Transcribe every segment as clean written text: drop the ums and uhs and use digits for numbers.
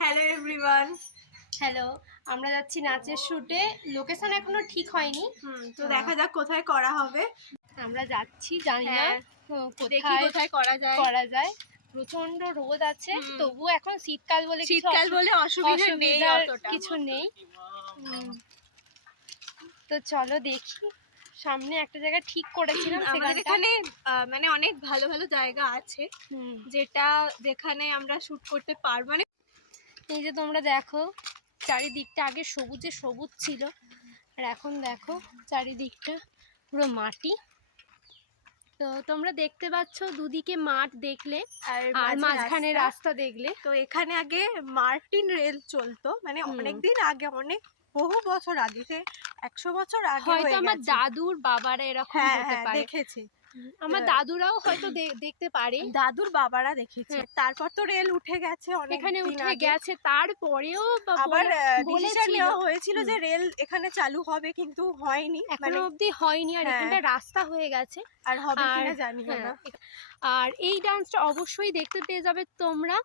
Hello everyone. Hello, আমরা যাচ্ছি নাচের শুটে। লোকেশন এখনো ঠিক হয়নি। তো দেখা যাক কোথায় করা হবে। আমরা যাচ্ছি, জানি না দেখি কোথায় করা যায়। প্রচন্ড রোদ আছে, তবুও এখন শীতকাল বলে অসুবিধা নেই, কিছু নেই। তো চলো দেখি, সামনে একটা জায়গা ঠিক করেছিলাম, আমাদের এখানে মানে অনেক ভালো ভালো জায়গা আছে যেখানে আমরা শুট করতে পারবো। মানে এই যে তোমরা দেখো, চারিদিকটা আগে সবুজে সবুজ ছিল, আর এখন দেখো চারিদিকটা পুরো মাটি। তো তোমরা দেখতে পাচ্ছ দুদিকে মাঠ দেখলে, আর মাঝখানে রাস্তা দেখলে। তো এখানে আগে মার্টিন রেল চলতো, মানে অনেকদিন আগে, অনেক বহু বছর আগে, 100 বছর আগে হয়তো আমার দাদুর বাবারা এরকম হতে পারে, দেখেছি। আমার দাদুরাও হয়তো দেখতে পারে, দাদুর বাবারা দেখেছে। তারপর তো রেল উঠে গেছে, এখানে উঠে গেছে, তারপরেও আবার ডিসিশন নেওয়া হয়েছিল যে রেল এখানে চালু হবে, কিন্তু হয়নি, এখনো অবধি হয়নি। আর এখানটা রাস্তা হয়ে গেছে, আর হবে কিনা জানি না। আর এই ডান্সটা অবশ্যই দেখতে পেয়ে যাবে তোমরা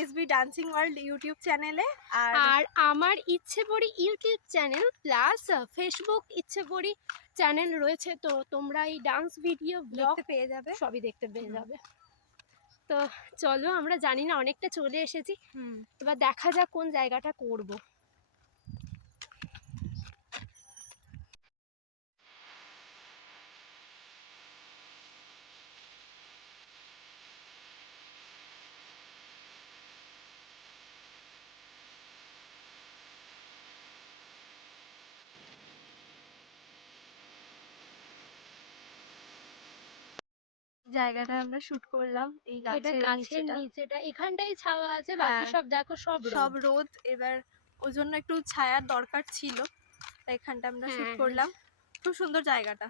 এসবি ডান্সিং ওয়ার্ল্ড ইউটিউব চ্যানেলে, আর আমার ইচ্ছে পড়ি ইউটিউব চ্যানেল প্লাস ফেসবুক ইচ্ছে পড়ি চ্যানেল রয়েছে। তো তোমরা এই ডান্স ভিডিও ব্লগ পেয়ে যাবে, সবই দেখতে পেয়ে যাবে। তো চলো, আমরা জানি না অনেকটা চলে এসেছি, এবার দেখা যাক কোন জায়গাটা করব। জায়গাটা আমরা শুট করলাম এই গাছের নিচেটা, এখানটাই ছাওয়া আছে, বাকি সব দেখো সব রোদ। এবার ওই জন্য একটু ছায়ার দরকার ছিল, তাই এখানটা আমরা শুট করলাম। খুব সুন্দর জায়গাটা।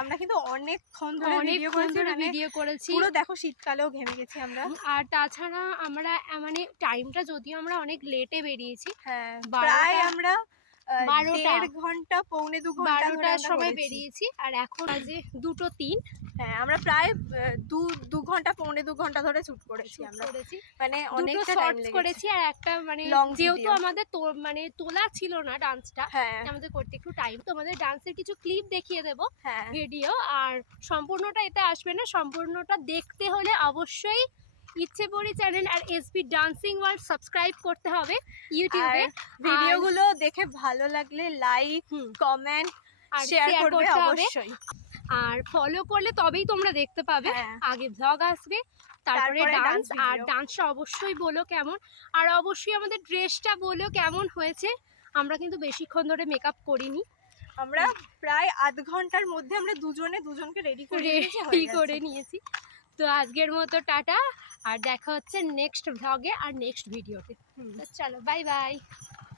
আমরা কিন্তু অনেকক্ষণ ধরে ভিডিও করেছি, পুরো দেখো শীতকালেও ঘেমে গেছি আমরা। আর তাছাড়া আমরা মানে টাইমটা যদিও আমরা অনেক লেটে বেরিয়েছি, প্রায় আমরা 1.5 ঘন্টা, 1.25 ঘন্টা 12টার সময় বেরিয়েছি, আর এখন আজ 2:03। আমরা প্রায় 2 ঘন্টা, 1.25 ঘন্টা ধরে শুট করেছি আমরা, মানে অনেকটা টাইম করেছি। আর একটা মানে যেহেতু আমাদের মানে তোলা ছিল না ডান্সটা, আমাদের করতে একটু টাইম, তো আমাদের ডান্সের কিছু ক্লিপ দেখিয়ে দেবো ভিডিও, আর সম্পূর্ণটা এতে আসবে না। সম্পূর্ণটা দেখতে হলে অবশ্যই ইচ্ছে পড়ি চ্যানেল আর এসবি ডান্সিং ওয়ার্ল্ড সাবস্ক্রাইব করতে হবে ইউটিউবে। ভিডিওগুলো দেখে ভালো লাগলে লাইক, কমেন্ট আর শেয়ার করবে অবশ্যই, আর ফলো করলে তবেই তোমরা দেখতে পাবে। আগে ব্লগ আসবে, তারপরে ডান্স। আর ডান্সটা অবশ্যই বলো কেমন, আর অবশ্যই আমাদের ড্রেসটা বলো কেমন হয়েছে। আমরা কিন্তু বেশিক্ষণ ধরে মেকআপ করিনি, আমরা প্রায় আধ ঘন্টার মধ্যে আমরা দুজনকে রেডি করে নিয়েছি। তো আজকের মতো টাটা, আর দেখা হচ্ছে নেক্সট ব্লগে আর নেক্সট ভিডিওতে। চলো, বাই বাই।